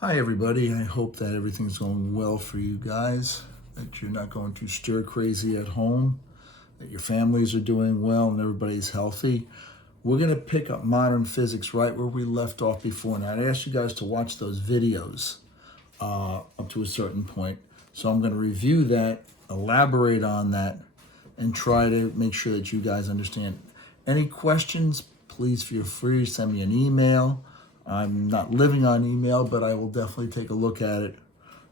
Hi everybody, I hope that everything's going well for you guys, that you're not going too stir crazy at home, that your families are doing well and everybody's healthy. We're going to pick up modern physics right where we left off before. Now, I asked you guys to watch those videos up to a certain point, so I'm going to review that, elaborate on that, and try to make sure that you guys understand. Any questions, please feel free to send me an email. I'm not living on email, but I will definitely take a look at it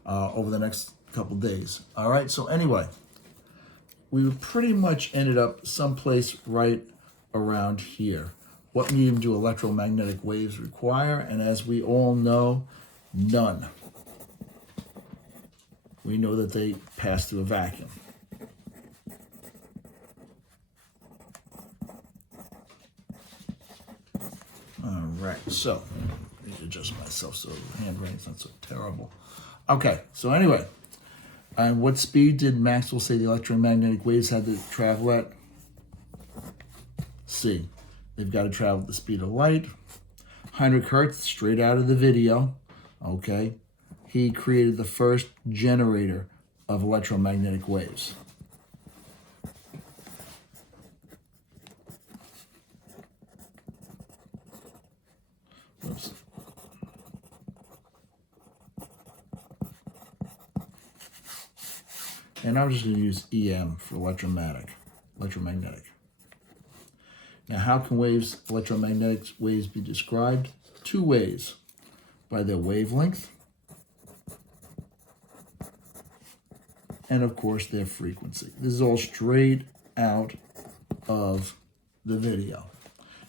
over the next couple days. All right, so anyway, we pretty much ended up someplace right around here. What medium do electromagnetic waves require? And as we all know, none. We know that they pass through a vacuum. All right, so let me adjust myself so the handwriting's not so terrible. Okay, so anyway, and what speed did Maxwell say the electromagnetic waves had to travel at? C. They've got to travel at the speed of light. 100 hertz, straight out of the video. Okay, he created the first generator of electromagnetic waves. Oops. And I'm just going to use EM for electromagnetic. Now, how can electromagnetic waves be described? Two ways: by their wavelength, and of course their frequency. This is all straight out of the video.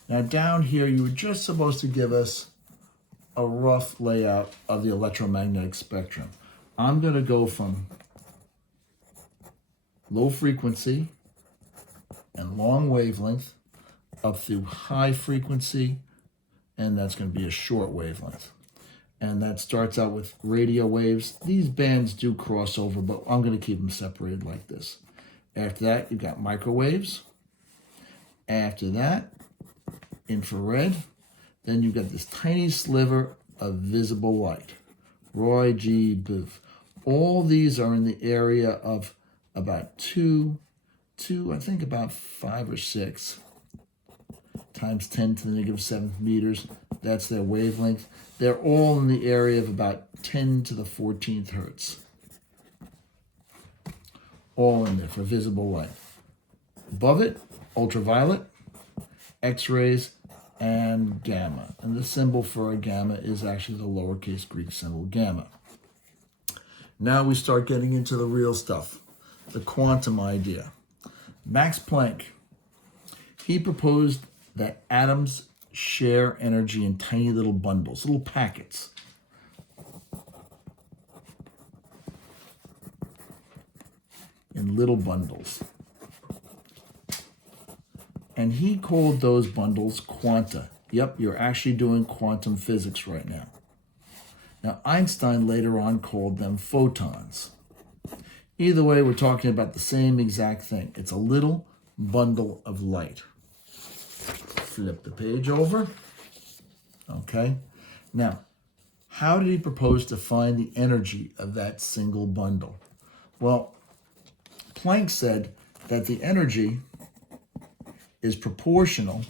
Now down here, you were just supposed to give us a rough layout of the electromagnetic spectrum. I'm going to go from low frequency and long wavelength up through high frequency, and that's going to be a short wavelength. And that starts out with radio waves. These bands do cross over, but I'm going to keep them separated like this. After that, you've got microwaves. After that, infrared. Then you've got this tiny sliver of visible light. Roy G. Booth. All these are in the area of about I think about 5 or 6 times 10 to the negative 7th meters. That's their wavelength. They're all in the area of about 10 to the 14th hertz. All in there for visible light. Above it, ultraviolet, X-rays, and gamma. And the symbol for a gamma is actually the lowercase Greek symbol gamma. Now we start getting into the real stuff, the quantum idea. Max Planck, he proposed that atoms share energy in tiny little bundles, little packets. In little bundles. And he called those bundles quanta. Yep, you're actually doing quantum physics right now. Now, Einstein later on called them photons. Either way, we're talking about the same exact thing. It's a little bundle of light. Flip the page over. Okay. Now, how did he propose to find the energy of that single bundle? Well, Planck said that the energy is proportional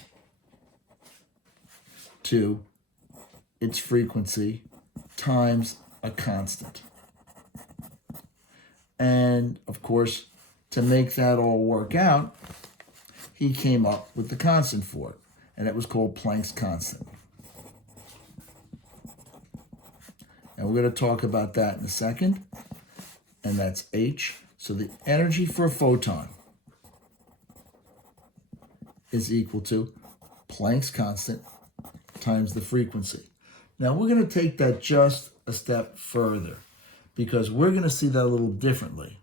to its frequency times a constant. And of course, to make that all work out, he came up with the constant for it, and it was called Planck's constant. And we're going to talk about that in a second, and that's H. So the energy for a photon is equal to Planck's constant times the frequency. Now we're going to take that just a step further because we're going to see that a little differently.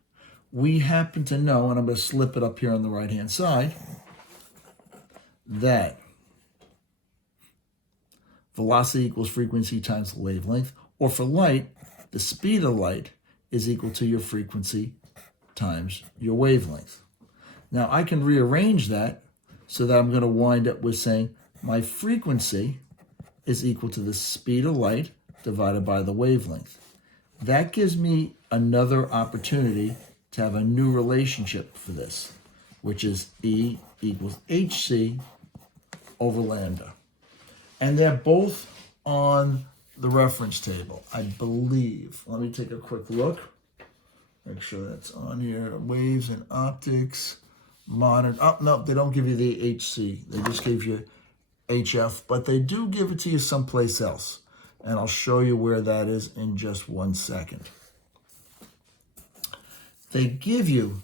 We happen to know, and I'm going to slip it up here on the right-hand side, that velocity equals frequency times the wavelength, or for light, the speed of light is equal to your frequency times your wavelength. Now I can rearrange that so that I'm going to wind up with saying my frequency is equal to the speed of light divided by the wavelength. That gives me another opportunity to have a new relationship for this, which is E equals HC over lambda. And they're both on the reference table, I believe. Let me take a quick look. Make sure that's on here. Waves and optics, modern. Oh, no, they don't give you the HC. They just gave you HF, but they do give it to you someplace else. And I'll show you where that is in just 1 second. They give you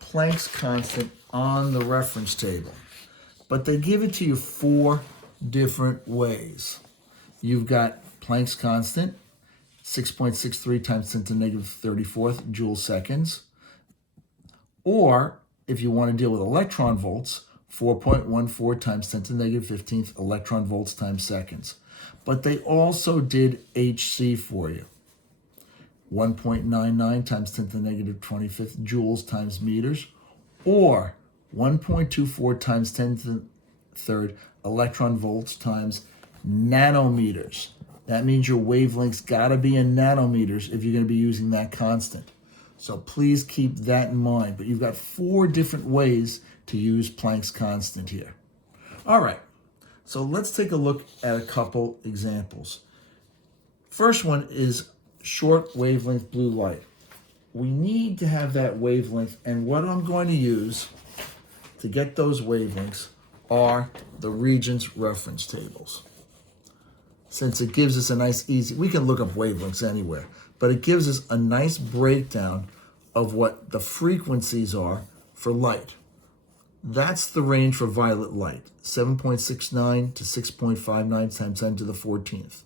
Planck's constant on the reference table, but they give it to you 4 different ways. You've got Planck's constant, 6.63 times 10 to the negative 34th joules seconds. Or, if you want to deal with electron volts, 4.14 times 10 to the negative 15th electron volts times seconds. But they also did HC for you. 1.99 times 10 to the negative 25th joules times meters, or 1.24 times 10 to the third electron volts times nanometers. That means your wavelength's got to be in nanometers if you're going to be using that constant. So please keep that in mind. But you've got 4 different ways to use Planck's constant here. All right, so let's take a look at a couple examples. First one is short wavelength blue light. We need to have that wavelength, and what I'm going to use to get those wavelengths are the Regents reference tables. Since it gives us a nice easy, we can look up wavelengths anywhere, but it gives us a nice breakdown of what the frequencies are for light. That's the range for violet light, 7.69 to 6.59 times 10 to the 14th.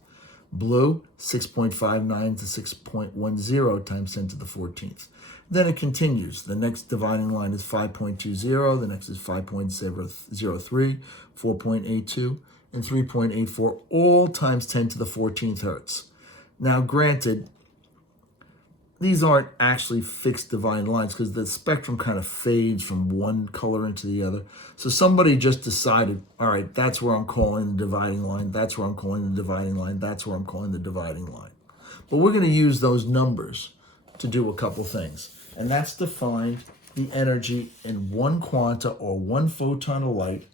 Blue, 6.59 to 6.10 times 10 to the 14th. Then it continues. The next dividing line is 5.20, the next is 5.03, 4.82, and 3.84, all times 10 to the 14th hertz. Now, granted, these aren't actually fixed dividing lines because the spectrum kind of fades from one color into the other. So somebody just decided, all right, that's where I'm calling the dividing line, that's where I'm calling the dividing line, that's where I'm calling the dividing line. But we're going to use those numbers to do a couple things. And that's to find the energy in 1 quanta or 1 photon of light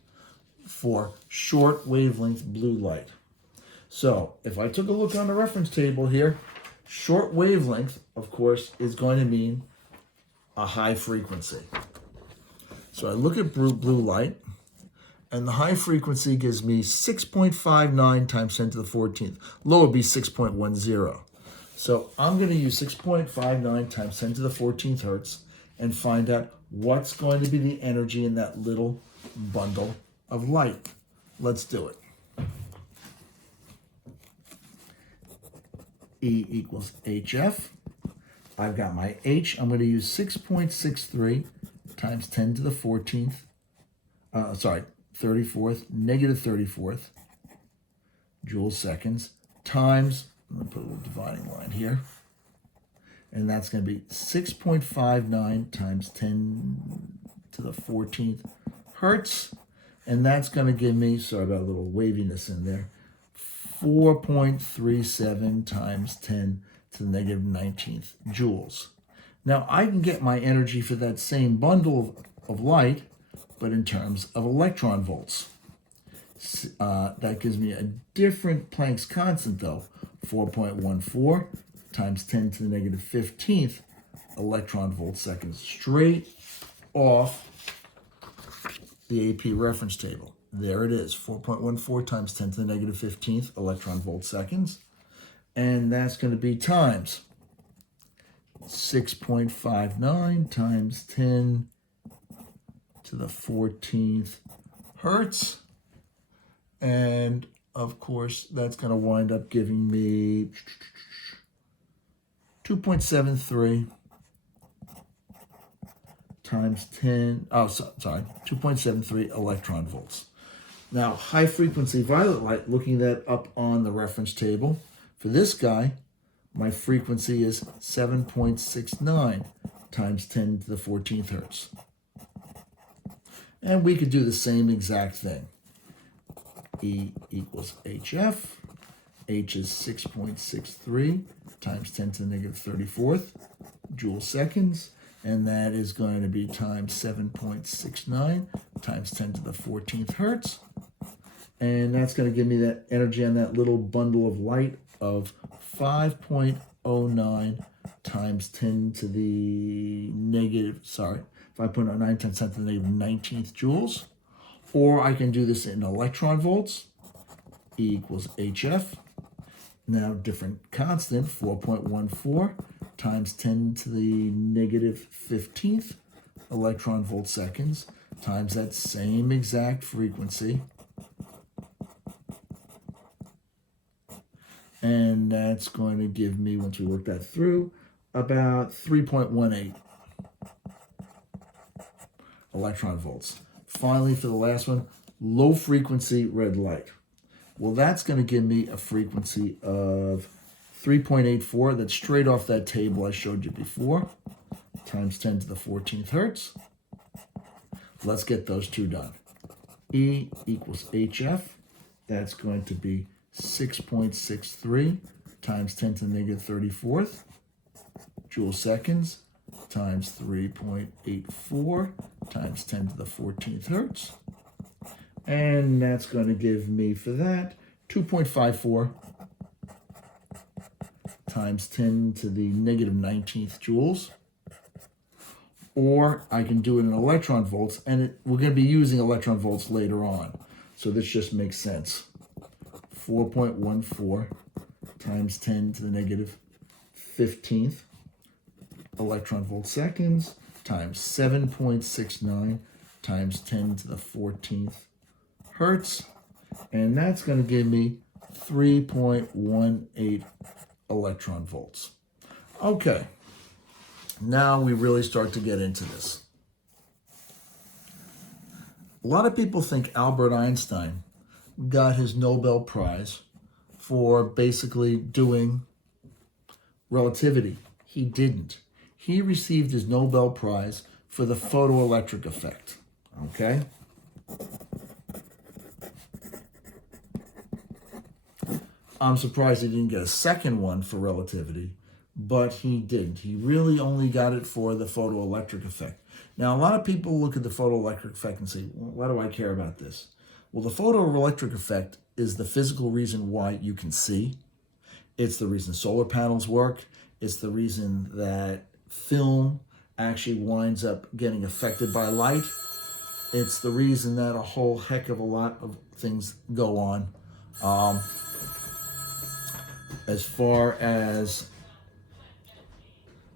for short wavelength blue light. So if I took a look on the reference table here, short wavelength, of course, is going to mean a high frequency. So I look at blue light, and the high frequency gives me 6.59 times 10 to the 14th. Low would be 6.10. So I'm going to use 6.59 times 10 to the 14th hertz and find out what's going to be the energy in that little bundle of light. Let's do it. E equals HF. I've got my H. I'm going to use 6.63 times 10 to the 14th, 34th, negative 34th joules seconds times, I'm going to put a little dividing line here, and that's going to be 6.59 times 10 to the 14th hertz, and that's going to give me, sorry about a little waviness in there, 4.37 times 10 to the negative 19th joules. Now, I can get my energy for that same bundle of light, but in terms of electron volts. That gives me a different Planck's constant, though, 4.14 times 10 to the negative 15th electron volt seconds, straight off the AP reference table. There it is, 4.14 times 10 to the negative 15th electron volt seconds. And that's going to be times 6.59 times 10 to the 14th hertz. And, of course, that's going to wind up giving me 2.73 times 10, 2.73 electron volts. Now, high frequency violet light, looking that up on the reference table, for this guy, my frequency is 7.69 times 10 to the 14th hertz. And we could do the same exact thing. E equals HF. H is 6.63 times 10 to the negative 34th joule seconds. And that is going to be times 7.69 times 10 to the 14th hertz. And that's going to give me that energy on that little bundle of light of 5.09 times 10 to the negative, 5.09 times 10 to the negative 19th joules. Or I can do this in electron volts. E equals HF. Now different constant, 4.14 times 10 to the negative 15th electron volt seconds times that same exact frequency. And that's going to give me, once we work that through, about 3.18 electron volts. Finally, for the last one, low frequency red light. Well, that's going to give me a frequency of 3.84. That's straight off that table I showed you before, times 10 to the 14th hertz. Let's get those two done. E equals HF. That's going to be 6.63 times 10 to the negative 34th joule seconds times 3.84 times 10 to the 14th hertz. And that's going to give me, for that, 2.54 times 10 to the negative 19th joules. Or I can do it in electron volts, and we're going to be using electron volts later on. So this just makes sense. 4.14 times 10 to the negative 15th electron volt seconds times 7.69 times 10 to the 14th hertz, and that's going to give me 3.18 electron volts. Okay, now we really start to get into this. A lot of people think Albert Einstein got his Nobel Prize for basically doing relativity. He didn't. He received his Nobel Prize for the photoelectric effect. Okay? I'm surprised he didn't get a second one for relativity, but he didn't. He really only got it for the photoelectric effect. Now, a lot of people look at the photoelectric effect and say, well, why do I care about this? Well, the photoelectric effect is the physical reason why you can see. It's the reason solar panels work. It's the reason that film actually winds up getting affected by light. It's the reason that a whole heck of a lot of things go on. As far as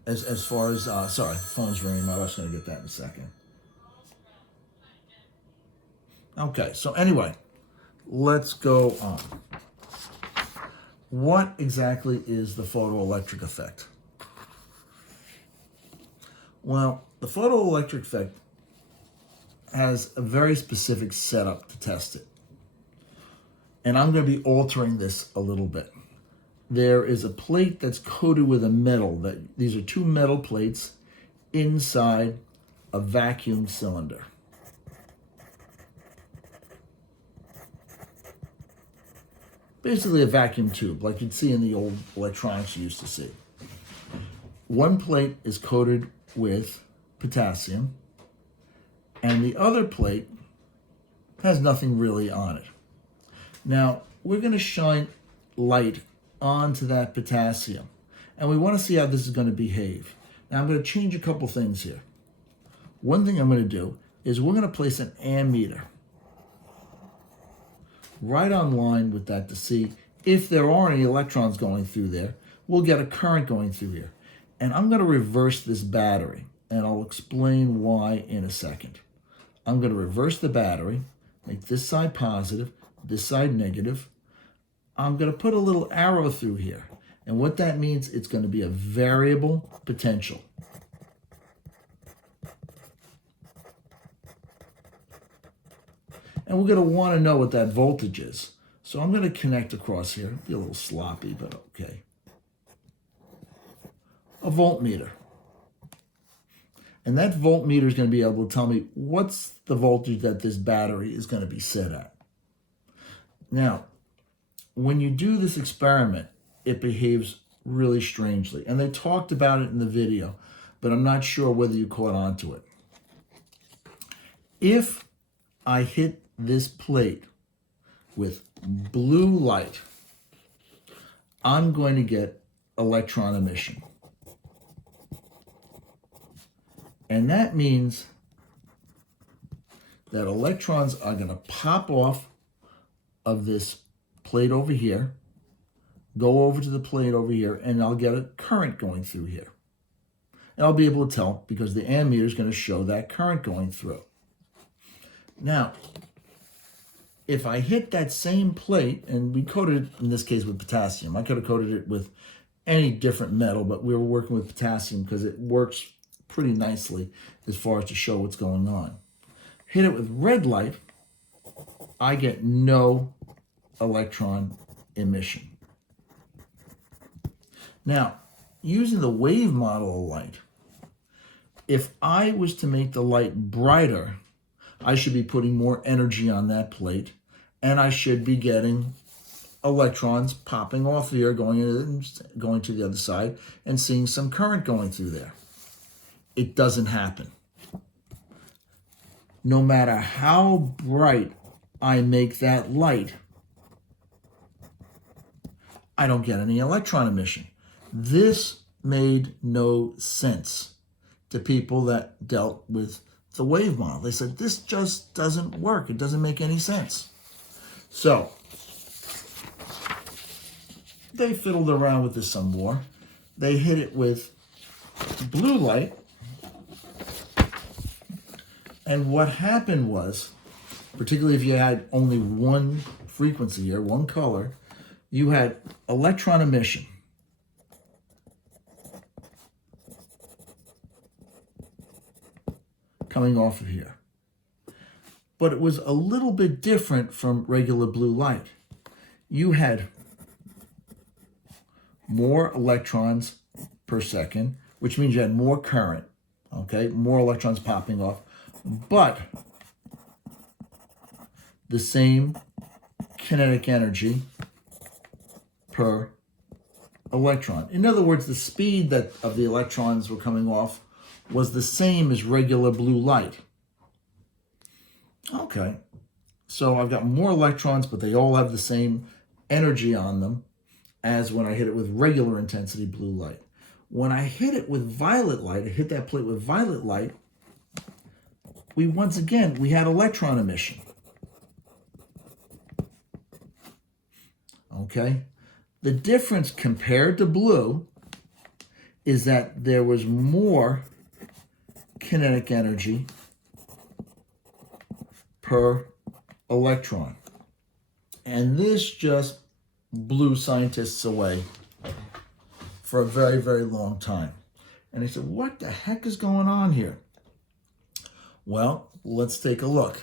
sorry, the phone's ringing. I was going to get that in a second. Okay, so anyway, let's go on. What exactly is the photoelectric effect? Well, the photoelectric effect has a very specific setup to test it. And I'm going to be altering this a little bit. There is a plate that's coated with a metal. These are two metal plates inside a vacuum cylinder. Basically a vacuum tube, like you'd see in the old electronics you used to see. One plate is coated with potassium, and the other plate has nothing really on it. Now, we're going to shine light onto that potassium, and we want to see how this is going to behave. Now, I'm going to change a couple things here. One thing I'm going to do is we're going to place an ammeter right on line with that to see if there are any electrons going through there. We'll get a current going through here. And I'm going to reverse this battery, and I'll explain why in a second. I'm going to reverse the battery, make this side positive, this side negative. I'm going to put a little arrow through here. And what that means, it's going to be a variable potential. And we're going to want to know what that voltage is. So I'm going to connect across here. Be a little sloppy, but okay. A voltmeter. And that voltmeter is going to be able to tell me what's the voltage that this battery is going to be set at. Now, when you do this experiment, it behaves really strangely. And they talked about it in the video, but I'm not sure whether you caught on to it. If I hit this plate with blue light, I'm going to get electron emission. And that means that electrons are going to pop off of this plate over here, go over to the plate over here, and I'll get a current going through here. And I'll be able to tell because the ammeter is going to show that current going through. Now, if I hit that same plate, and we coated it in this case with potassium. I could have coated it with any different metal, but we were working with potassium because it works pretty nicely as far as to show what's going on. Hit it with red light, I get no electron emission. Now, using the wave model of light, if I was to make the light brighter, I should be putting more energy on that plate, and I should be getting electrons popping off here, going to the other side, and seeing some current going through there. It doesn't happen. No matter how bright I make that light, I don't get any electron emission. This made no sense to people that dealt with the wave model. They said, this just doesn't work. It doesn't make any sense. So they fiddled around with this some more. They hit it with blue light. And what happened was, particularly if you had only one frequency here, one color, you had electron emission. Coming off of here. But it was a little bit different from regular blue light. You had more electrons per second, which means you had more current, okay? More electrons popping off, but the same kinetic energy per electron. In other words, the speed of the electrons were coming off was the same as regular blue light. Okay, so I've got more electrons, but they all have the same energy on them as when I hit it with regular intensity blue light. When I hit it with violet light, I hit that plate with violet light, we had electron emission. Okay, the difference compared to blue is that there was more kinetic energy per electron. And this just blew scientists away for a very, very long time. And they said, what the heck is going on here? Well, let's take a look.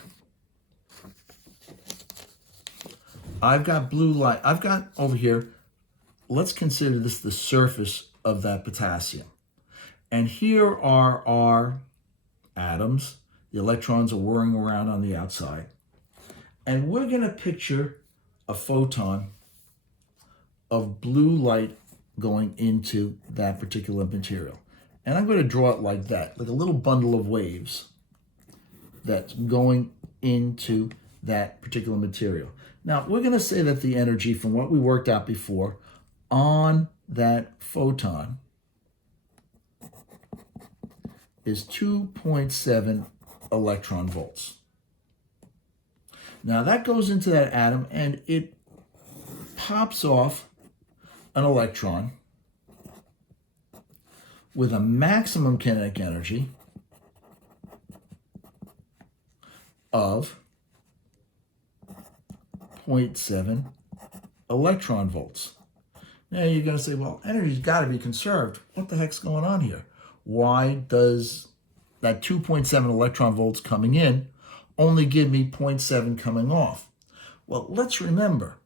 I've got blue light. I've got over here, let's consider this the surface of that potassium. And here are our atoms. The electrons are whirring around on the outside. And we're going to picture a photon of blue light going into that particular material. And I'm going to draw it like that, like a little bundle of waves that's going into that particular material. Now, we're going to say that the energy from what we worked out before on that photon is 2.7 electron volts. Now that goes into that atom and it pops off an electron with a maximum kinetic energy of 0.7 electron volts. Now you're going to say, well, energy's got to be conserved. What the heck's going on here? Why does that 2.7 electron volts coming in only give me 0.7 coming off? Well, let's remember,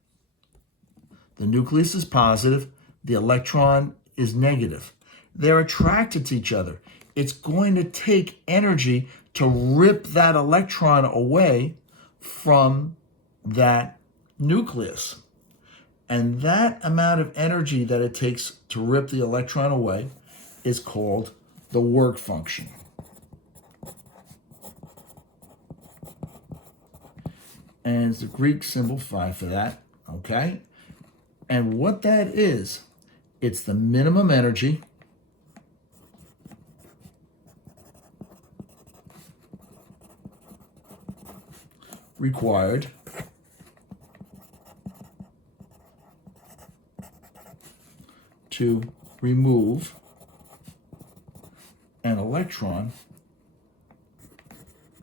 the nucleus is positive, the electron is negative. They're attracted to each other. It's going to take energy to rip that electron away from that nucleus. And that amount of energy that it takes to rip the electron away is called the work function. And it's the Greek symbol phi for that, okay? And what that is, it's the minimum energy required to remove an electron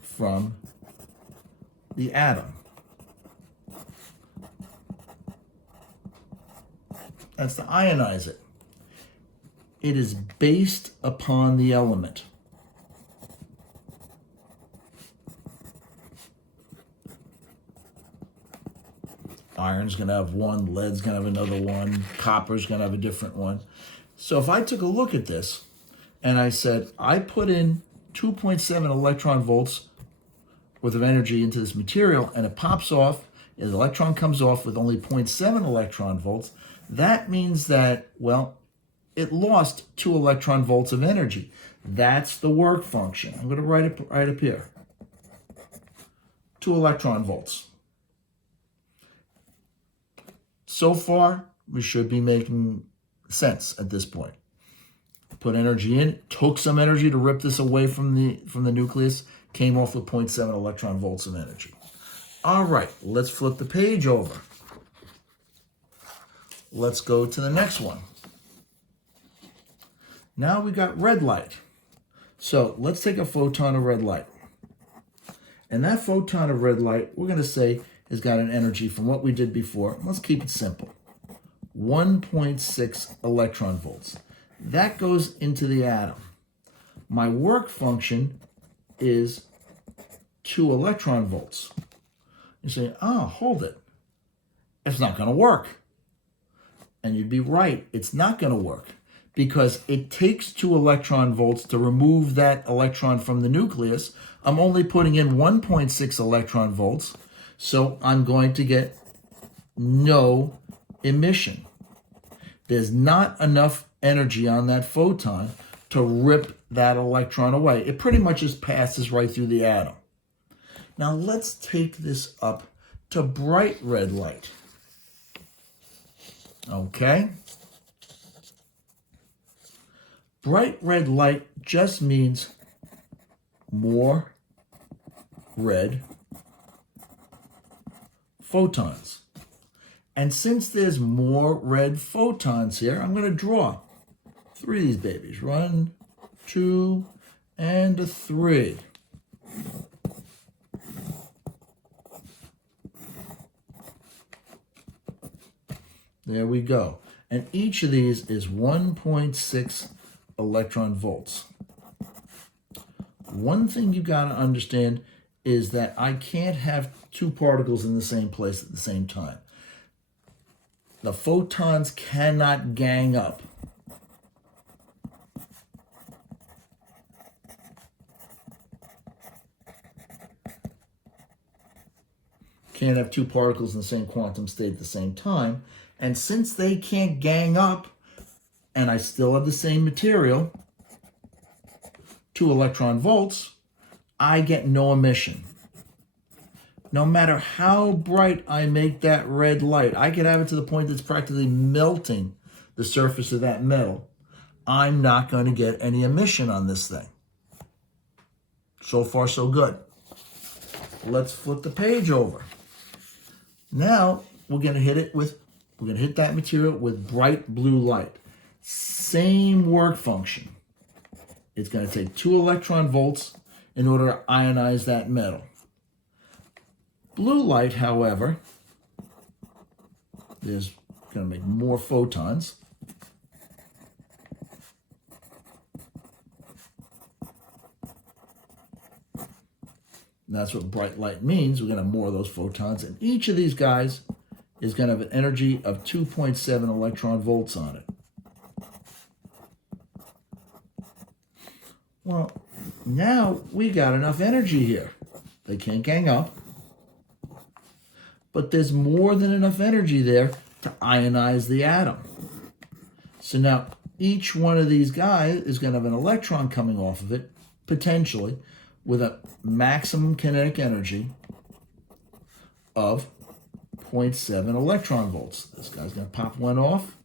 from the atom. That's to ionize it. It is based upon the element. Iron's going to have one, lead's going to have another one, copper's going to have a different one. So if I took a look at this and I said, I put in 2.7 electron volts worth of energy into this material and it pops off, and the electron comes off with only 0.7 electron volts, that means that, well, it lost 2 electron volts of energy. That's the work function. I'm going to write it right up here. 2 electron volts. So far, we should be making sense at this point. Put energy in, took some energy to rip this away from the nucleus, came off with 0.7 electron volts of energy. All right, let's flip the page over. Let's go to the next one. Now we got red light. So let's take a photon of red light. And that photon of red light, we're going to say, has got an energy from what we did before. Let's keep it simple. 1.6 electron volts. That goes into the atom. My work function is 2 electron volts. You say, oh, hold it. It's not going to work. And you'd be right. It's not going to work because it takes 2 electron volts to remove that electron from the nucleus. I'm only putting in 1.6 electron volts, so I'm going to get no emission. There's not enough energy on that photon to rip that electron away. It pretty much just passes right through the atom. Now let's take this up to bright red light. Okay? Bright red light just means more red photons. And since there's more red photons here, I'm going to draw 3 of these babies. 1, 2, and 3. There we go. And each of these is 1.6 electron volts. One thing you got to understand is that I can't have 2 particles in the same place at the same time. The photons cannot gang up. Can't have 2 particles in the same quantum state at the same time. And since they can't gang up, and I still have the same material, 2 electron volts, I get no emission. No matter how bright I make that red light, I could have it to the point that's practically melting the surface of that metal. I'm not going to get any emission on this thing. So far, so good. Let's flip the page over. Now, we're going to hit that material with bright blue light. Same work function. It's going to take 2 electron volts in order to ionize that metal. Blue light, however, is going to make more photons. And that's what bright light means. We're going to have more of those photons. And each of these guys is going to have an energy of 2.7 electron volts on it. Well, now we got enough energy here. They can't gang up. But there's more than enough energy there to ionize the atom. So now each one of these guys is going to have an electron coming off of it, potentially, with a maximum kinetic energy of 0.7 electron volts. This guy's going to pop one off.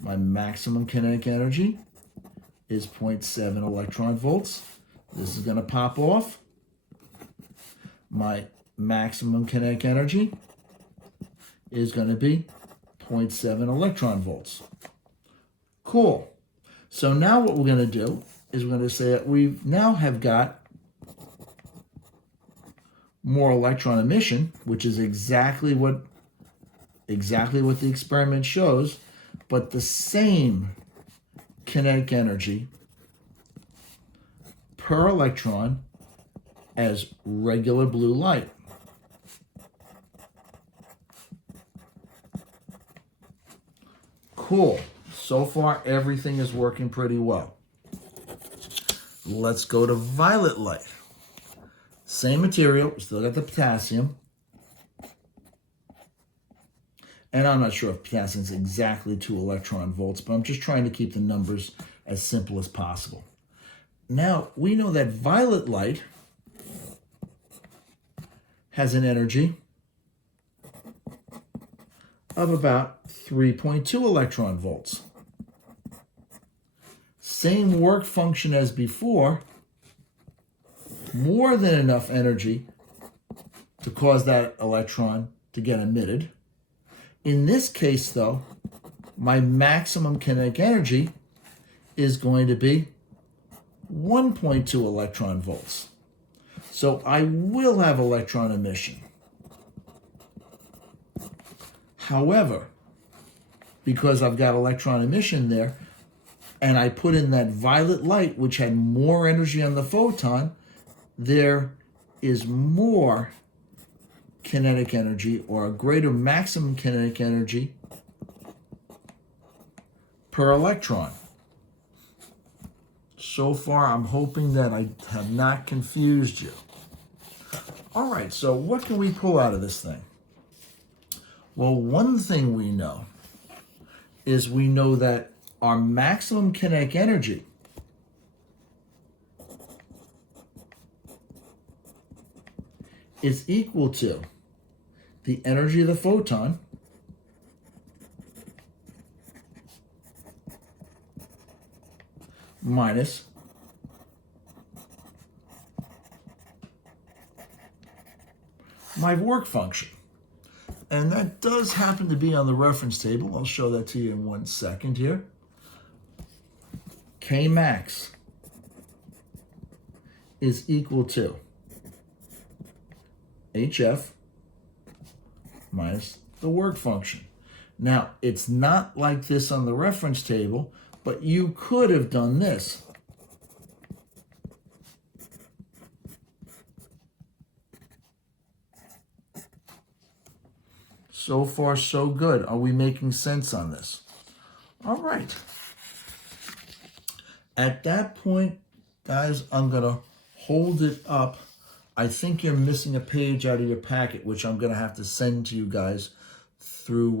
My maximum kinetic energy is 0.7 electron volts. This is going to pop off. My maximum kinetic energy is going to be 0.7 electron volts. Cool. So now what we're going to do is we're going to say that we now have got more electron emission, which is exactly what the experiment shows, but the same kinetic energy per electron as regular blue light. Cool. So far, everything is working pretty well. Let's go to violet light. Same material, still got the potassium. And I'm not sure if potassium is exactly 2 electron volts, but I'm just trying to keep the numbers as simple as possible. Now, we know that violet light has an energy of about 3.2 electron volts. Same work function as before, more than enough energy to cause that electron to get emitted. In this case, though, my maximum kinetic energy is going to be 1.2 electron volts. So I will have electron emission. However, because I've got electron emission there, and I put in that violet light, which had more energy on the photon, there is more kinetic energy, or a greater maximum kinetic energy per electron. So far, I'm hoping that I have not confused you. All right, so what can we pull out of this thing? Well, one thing we know is we know that our maximum kinetic energy is equal to the energy of the photon minus my work function. And that does happen to be on the reference table. I'll show that to you in 1 second here. K max is equal to HF minus the work function. Now, it's not like this on the reference table, but you could have done this. So far, so good. Are we making sense on this? All right. At that point, guys, I'm going to hold it up. I think you're missing a page out of your packet, which I'm going to have to send to you guys through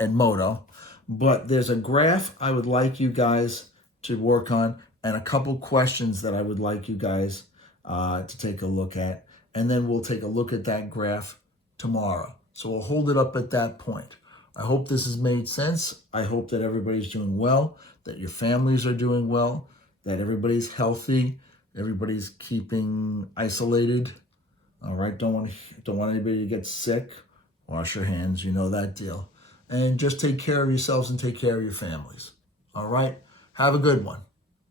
Edmodo. But there's a graph I would like you guys to work on, and a couple questions that I would like you guys to take a look at. And then we'll take a look at that graph tomorrow. So we'll hold it up at that point. I hope this has made sense. I hope that everybody's doing well, that your families are doing well, that everybody's healthy, everybody's keeping isolated. All right, don't want anybody to get sick. Wash your hands, you know that deal. And just take care of yourselves and take care of your families. All right, have a good one.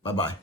Bye-bye.